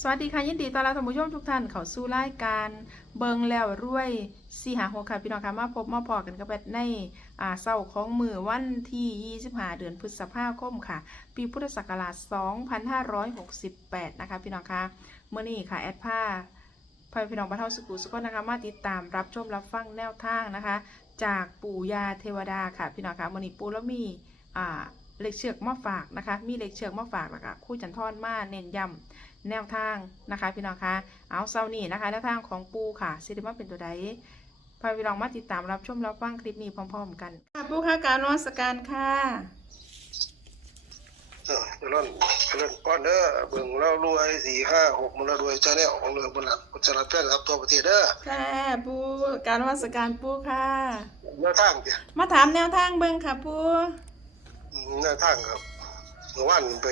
สวัสดีค่ะยินดีต้อนรับท่านผู้ชมทุกท่านเข้าสู่รายการเบิงแล้วรวยสีหาหัวค่ะพี่น้องค่ะมาพบมาพอกันกับแบทในอ่าเศร้าของมือวันที่25เดือนพฤษภาคมค่ะ ปีพุทธศักราช 2568 นะคะพี่น้องค่ะเมื่อนี้ค่ะแอดผ้าพาพี่น้องบรรเทาสุขุสุขนะคะมาติดตามรับชมรับฟังแนวทางนะคะ จากปู่ยาเทวดาค่ะพี่น้องค่ะมื่อนี้ปู่แล้วมีอ่าเหล็กเชือกมาฝากนะคะ มีเหล็กเชือกมาฝากแล้วก็คู่จันทอนมาเน้นย้ำ แนวทางนะคะพี่น้องคะเอาเซานี่นะคะแนวทางของปูค่ะซิริมาเป็นตัวใดพาพี่น้องมาติดตามรับชมรับฟังคลิปนี้พร้อม ๆ กันค่ะปูค่ะการนวัสการค่ะเออเจริญเจริญก้อนเด้อเบิ่งเรารวยสี่ห้าหกมันเรารวยชาแนลของเรือบนหลักกุศลแพทย์ครับตัวประเทศเด้อค่ะปูการนวัสการปูค่ะแนวทางเดียมาถามแนวทางเบิ่งค่ะปูแนวทางครับเมื่อวานไป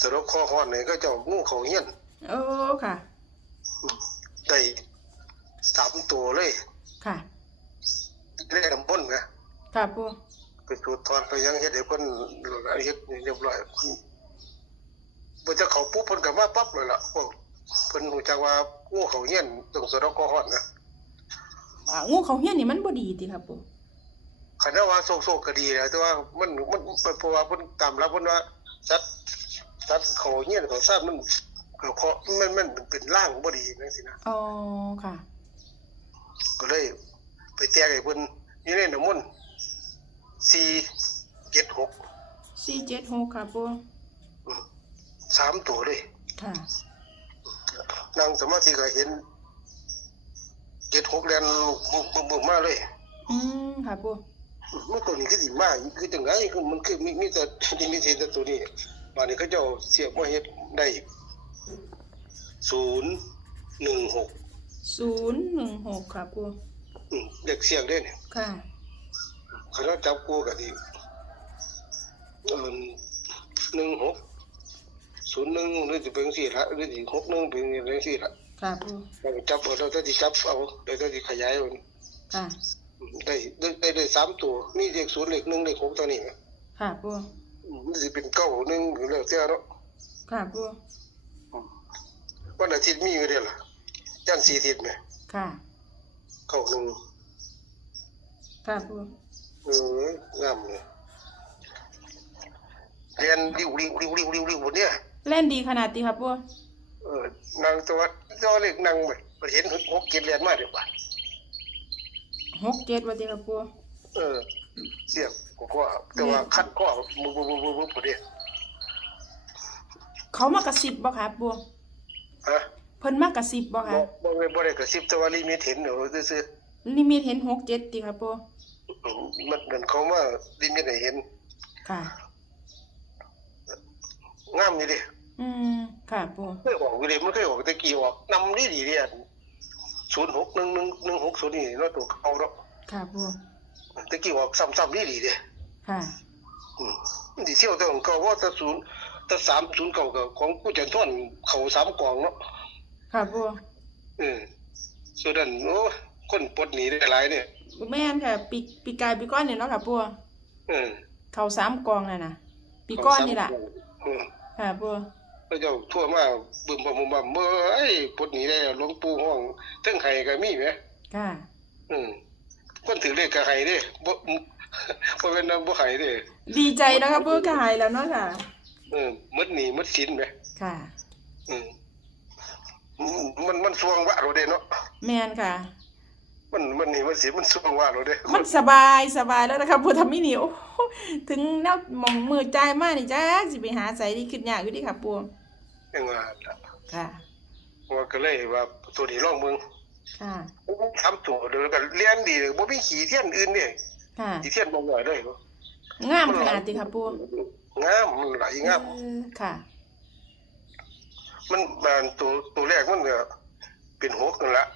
สสรบคอหอนนี่ก็เจ้างูเขาเฮียนโอ้ค่ะ ได้สามตัวเลย ค่ะเรียกบนไงค่ะปูไปสูดทอนไปยังเฮ็ดให้เพิ่นเฮ็ดเรียบร้อยเพิ่นบ่จะเขาปุ๊บเพิ่นก็มาปั๊บเลยล่ะพวกเพิ่นรู้จักว่างูเขาเฮียนต้องสรบคอหอนนะอ่างูเขาเฮี้ยนนี่มันบ่ดีติค่ะปูคันว่าโศกโศกก็ดีแหละแต่ว่ามันมันเพราะว่าเพิ่นตามรับเพิ่นว่าสัตว์สั ตว์เขาเฮียนเขาทราบมันก็เพราะมันมันเป็นร่างบ่ดีจังซี่นะอ๋อค่ะ ก็เลย ไปแตกให้เพิ่นอยู่ในน้ำมนต์476สี่เจ็ดหกค่ะปูสามตัวเลยค่ะนั่งสมาธิก็เห็น76แลนบึ้มบึ้มบึ้มมาเลย อืมค่ะปูมันตัวนี้คือสิมาคือจังไงคือมันคือมีมีแต่ที่มีแต่ตัวนี้ บาดนี้เขาเจ้าเสียบมาเฮ็ดได้016ศูนย์หนึ่งหกค่ะปูอืมเด็กเสียงเด้เนี่ยค่ะเขาเราจับกูกับที่เออหนึ่งหกศูนย์หนึ่งหรือจะเป็นสี่ละหรือจะหกหนึ่งเป็นเป็นสี่ละค่ะปูเราก็จับเอาเราจะจับเอาเราจะขยายมันค่ะได้ได้ได้ได้สามตัวนี่เลขศูนย์เลขหนึ่งเลขหกตัวนี้ค่ะปูอื มมันจะเป็นเก้าหนึ่งหรือแล้วแต่เนาะค่ะปูวันอาทิตย์มีอยู่เดียวล่ะจันทร์สี่อาทิตย์ไหมค่ะเก้าหนึ่งค่ะปูเอองามเลยเรียนริ้วริ้วริ้วริ้วริ้วริ้วบนเนี้ยเล่นดีขนาดตีครับปูเออนางตัวตัวเล็กนางแบบเห็นหกเกลียนเรียนมาเดี๋ยวบ่าหกเจ็ดวันตีครับปูเออ เสียบก็ก็แต่ว่าคันก็มือมือมือมือมือพอดีเขามากระซิบบ่ครับปูฮะเพิ่นมากระซิบบ่คบ่รับบ่ได้บ่ได้กระซิบแต่ว่าลิมิตเห็นเดี๋ยวซื่อลิมิตเห็นหกเจ็ดตีครับปูๆอืมมันมันเขามาลิมิตให้เห็น ค่ะงามนี่ดิอืมค่ะปูเคยออกอยู่ดิมันเคยออกตะกี้ออกนำนี่ดีเด้0611 160นี่เนาะตัวเขาเนาะค่ะปู ตะกี้ออกซ้ำๆนี่ดีเด้ค่ะ อืมมันสิเที่ยวแต่ของเขาว่าแต่ศูนย์แต่309ก็ของผู้จันทวนเขาสามกองเนาะค่ะปูเออส่วนนั้นโอ้คนปลดหนีได้หลายเนี่ยแม่นค่ะ ปีปีกายปีก้อนนี่เนาะค่ะปูเออเขาสามกองน่ะนะปีก้อนนี่ล่ะเออ ค่ะปูพระเจ้าทั่วมาบึ้มบ่มบ่มเมื่อไอ้ปลดหนีได้หลวงปู่ห้องทั้งไห้ก็มีแหมค่ะ อืม คนถือเลขก็ไห้เด้บ่บ่เป็นนำบ่ไห้เด้ดีใจเนาะครับปูก็หายแล้วเนาะค่ะเออหมดหนี้หมดสินแหมค่ะอืมมันมันสวงวะโรเด้เนาะแม่นค่ะ มันมันนี่มันสิมันสวงวะโรเด้มันสบายสบายแล้วนะครับปูทำมินิโอ้โหถึงแนวมองมือใจายมากนี่จ้าสิไปหาใส่ที่ขึ้นยากอยู่ดิค่ะปูยังว่าล่ะค่ะว่าก็เลยว่าตัวนี้ลองเบิ่ง ค่ะทำตัวเดี๋ยวก็เรียนดีเลยบ่มีขี้เทียนอื่นเนี่ยค่ะขี้เทียนบ่ง่อยเลยบ่งามขนาดติค่ะปูงามมันไหลงามเออค่ะ มันมันตัวตัวแรกมันก็เป็นหกนั่นละ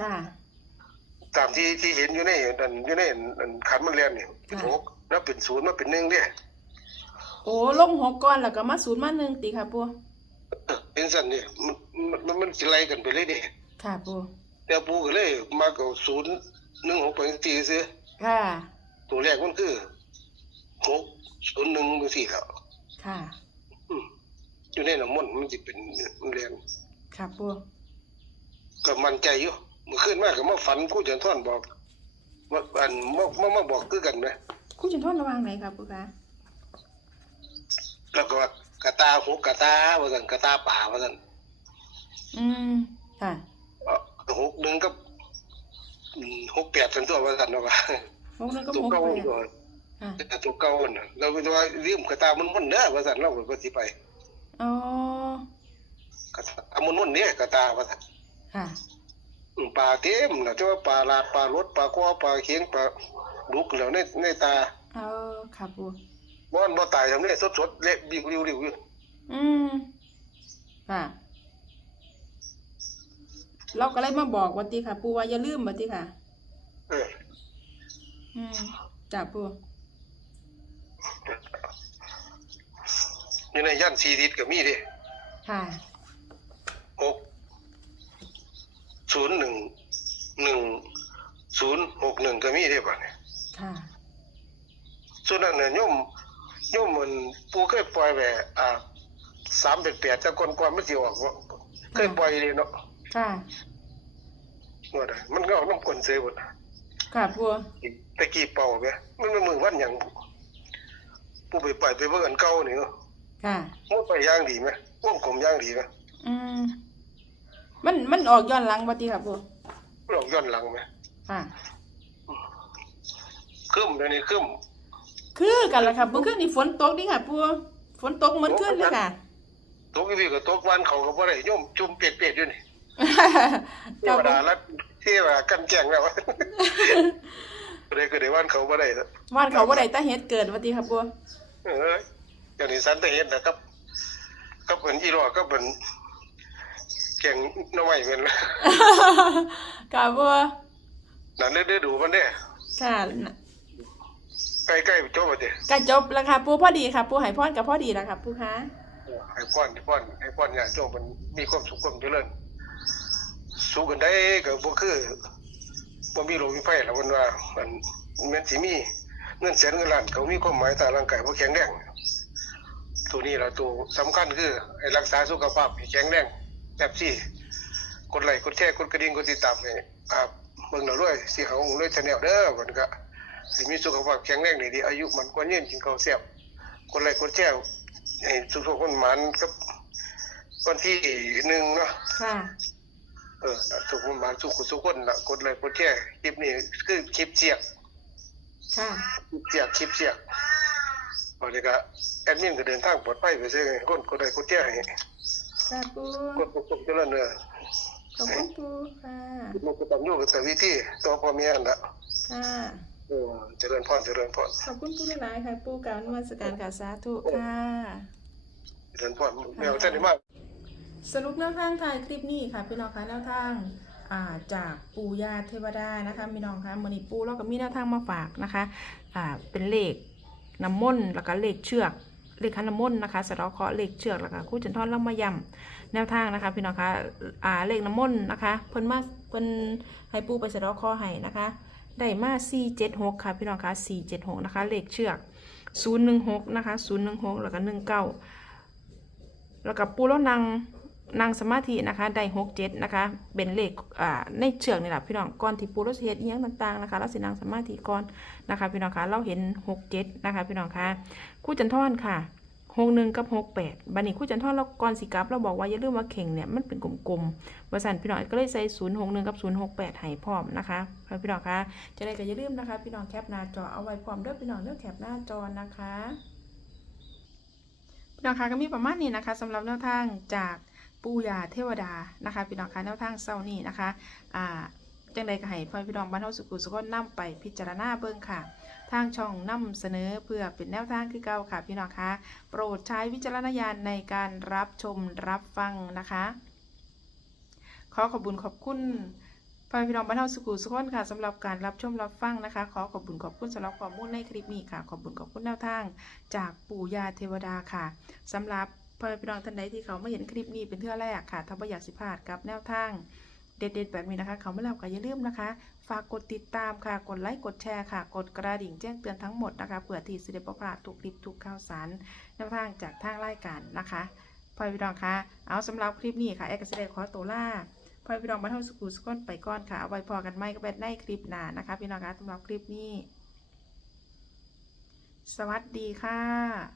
ค่ะตามที่ที่เห็นอยู่ในอันอยู่ในอันขันมันเรียนนี่เป็นหกแล้วเป็นศูนย์มาเป็นหนึ่งเด้โอ้ลงหกก้อนแล้วก็มาศูนย์มาหนึ่งติค่ะปูเออเป็นสั่นนี่มันมันมันมันสิไล่กันไปเลยเด้ค่ะปู แต่ปูก็เลยมาเอาศูนย์หนึ่งหกไปตีซื้อค่ะ ตัวแรกมันคือหกศูนย์หนึ่งจังซี่แล้วค่ะ อืมอยู่อยู่ในน้ำมนต์มันสิเป็นมันเรียนค่ะปูก็มั่นใจอยู่เมื่อคืนมาก็มาฝันผู้จันทอนบอกว่าอันมามามาบอกคือกันนะคุณจันทอนระวังไหนครับปูคะแล้วก็ว่ากระตาหกกระตาว่าซั่นกระตาป่าว่าซั่นอืมค่ะเอ่อ หกหนึ่งกับอืมหกแปดเป็นตัวว่าซั่นเนาะว่าหกหนึงก็ตัวหกเก่าแปดตัวค่ะตัวเก่าน่ะเราเป็นว่าลืมกระตามันมันๆเด้อว่าซั่นเราก็สิไปอ๋อกระตามันมันๆเนี่ยกระตาว่าซั่นค่ะอืมปลาเต็มน่ะแต่ว่าปลาลาดปลารดปลาคอปลาเข็งปลาดุกแล้วในในตาเอาค่ะปูบ่อนบ่ตายทำนี้สดๆเละบิวริวๆอยู่อืมค่ะ เราก็เลยมาบอกวันตีค่ะ ปูว่าอย่าลืมวันตีค่ะ เอออืมจ้าปูนี่ในย่านซีดิตก็มีเด้ค่ะ หกศูนย์หนึ่งหนึ่งศูนย์หกหนึ่งก็มีเด้บัดนี้ค่ะ ส่วนนั้นน่ะโยมโยมมันปู่เคยปล่อยไว้อ่า388แต่ก่อนก่อนมันสิออกบ่เคยปล่อยเลยเนาะ ค่ะว่าได้มันก็ออกน้ำก้นเสยหมดค่ะปูตะกี้เป่าแม่มันเป็นมือวันหยังปู่ไปปล่อยไปเบิ่งอันเก่านี่เนาะค่ะมันไปย่างดีไหมวงกลมย่างดีไหมอืมมันมันออกย้อนหลังวันตีค่ะปูหลอกย้อนหลังไหมค่ะครึ้มเดี๋ยวนี้ครึ้มคือกันละค่ะเมื่อคืนนี่ฝนตกนี่ค่ะปูฝนตกเหมือนคืนเลยค่ะตกอีพี่ก็ตกวันเขาก็บ่ได้โยมจุ่มเป็ดๆอยู่นี่ เทค่ะวปูดารัดเทวดากันแกล้งแล้วก็ได้ก็ได้วันเขาบ่ได้แล้ววานเขาว่าใดตาเฮ็ดเกิดวันตีค่ะปูเอออย่างนี้สันตะเฮ็ดนะครับกับเพิ่นอีหลอก็เพิ่นแกงหน่อไม้เพิ่นค่ะปูนั่นเด้อดูมันเด้ค่ะใกล้ๆจบแล้วเด้กระจบแล้วค่ะปูพอดีค่ะปูใหายพรกับพอดีแล้วค่ะปูคะให้ป้อนให้ป้อนให้ป้อนญาติโยมมันมีความสุขความเจริญ สู้กันได้ก็บ่คือบ่มีโรคมีไฟแล้วมันว่ามันแม่นสิมีเงินแสนเงินล้านเขามีความหมายต่อร่างกายบ่แข็งแรงตัวนี้ล่ะตัวสำคัญคือให้รักษาสุขภาพให้แข็งแรงแบบซี่กดไลค์กดแชร์กดกระดิ่งกดติดตามให้อ่าเบิ่งแล้วด้วยสิเอาด้วย channel เด้อมันก็ให้มีสุขภาพแข็งแรงดีๆอายุมันกว่ายืนกินข้าวแซ่บกดไลค์กดแชร์ให้ทุกๆคนหมันกับวันที่หนึ่งเนาะค่ะ เออน่ะทุกคนหมันทุกคนทุกคนนะกดไลค์กดแชร์คลิปนี้คือคลิปเสียกค่ะคลิปเสียกคลิปเสียกวันนี้ก็แอดมินก็เดินทางปลอดภัยไปซื้อให้คนกดไลค์กดแชร์ให้ค่ะปูกดกดกดเจริญเนอะขอบคุณปูค่ะมันก็ต้องอยู่กับแต่วิธีตัวพ่อแม่นั่นละค่ะเออเจริญพรเจริญพรขอบคุณปูหลายๆค่ะปูกล่าวนมัสการค่ะสาธุค่ะเจริญพรแมวท่านได้มาก สรุปแนวทางถ่ายคลิปนี้ค่ะพี่น้องคะแนวทางาจากปู่ย่าเทวดานะคะพี่น้องคะมือนี้ปู่เราก็มีแนวทางมาฝากนะคะเป็นเลขน้ำมนต์แล้วก็เลขเชือกเลขขันน้ำมนต์นะคะสะเดาะเคาะห์เลขเชือกแล้วก็คู่จันทร์เรามายำแนวทางนะคะพี่น้องคะอ่าเลขน้ำมนต์นะคะเพิ่นมาเพิ่นให้ปู่ไปสะเดาะเคาะห์ให้นะคะได้มา476 ค่ะพี่น้องคะ476 นะคะ เลขเชือก 016 นะคะ 016 แล้วก็ 19 แล้วกับปูแล้วนาง นางสมาธินะคะได้หกเจ็ดนะคะ เป็นเลขอ่าในเชือกนี่แหละพี่น้องก่อนที่ปูรสเฮ็ดอียังต่างๆนะคะเราสินางสมาธิก่อนนะคะ พี่น้องคะเราเห็นหกเจ็ดนะคะ พี่น้องคะคู่จันทอนค่ะหกหนึ่งกับหกแปดบันนี้คู่จันทอนเราก่อนสิกับเราบอกว่าอย่าลืมว่าเข่งเนี่ยมันเป็นกลมๆวาสันพี่น้องก็เลยใส่ศูนย์หกหนึ่งกับศูนย์หกแปดให้พร้อมนะคะพี่น้องคะจะได้ก็อย่าลืมนะคะ พี่น้องแคปหน้าจอเอาไว้พร้อมเด้อพี่น้องเด้อแคปหน้าจอนะคะพี่น้องคะก็มีประมาณนี้นะคะสำหรับแนวทางจาก ปู่ยาเทวดานะคะพี่น้องคะแนวทางเศร้านี้นะคะอ่าจังใดก็ให้พ่อพี่น้องบ้านเฮาสุขุสุขนำไปพิจารณาเบิ่งค่ะ ทางช่องนำเสนอเพื่อเป็นแนวทางคือเก่าค่ะพี่น้องคะโปรดใช้วิจารณญาณในการรับชมรับฟังนะคะ ขอขอบคุญขอบคุณพ่อพี่น้องบ้านเฮาสุขุสุขนค่ะสำหรับการรับชมรับฟังนะคะ ขอขอบคุญขอบคุณสำหรับข้อมูลในคลิปนี้ค่ะ ขอบคุญขอบคุณแนวทาง จากปู่ยาเทวดาค่ะสำหรับ พ่อแม่พี่น้องท่านใดที่เขาไม่เห็นคลิปนี้เป็นเทื่อแรกค่ะถ้าไม่อยากสิพลาดกับแนวทางเด็ดๆแบบนี้นะคะ เขาไม่รับก็อย่าลืมนะคะ ฝากกดติดตามค่ะ กดไลค์ กดแชร์ค่ะ กดกระดิ่งแจ้งเตือนทั้งหมดนะคะเผื่อที่สิได้บ่พลาดทุกคลิปทุกข่าวสารแนวทางจากทางรายการนะคะพ่อพี่น้องคะเอาสำหรับคลิปนี้ค่ะแอร์ก็แสไดงขอตัวลาพ่อพี่น้องมาเท่าสกูสกอนไปก่อนค่ะ เอาไว้พอกันไหมก็เป็นในคลิปหน้านะคะ พี่น้องคะสำหรับคลิปนี้ สวัสดีค่ะ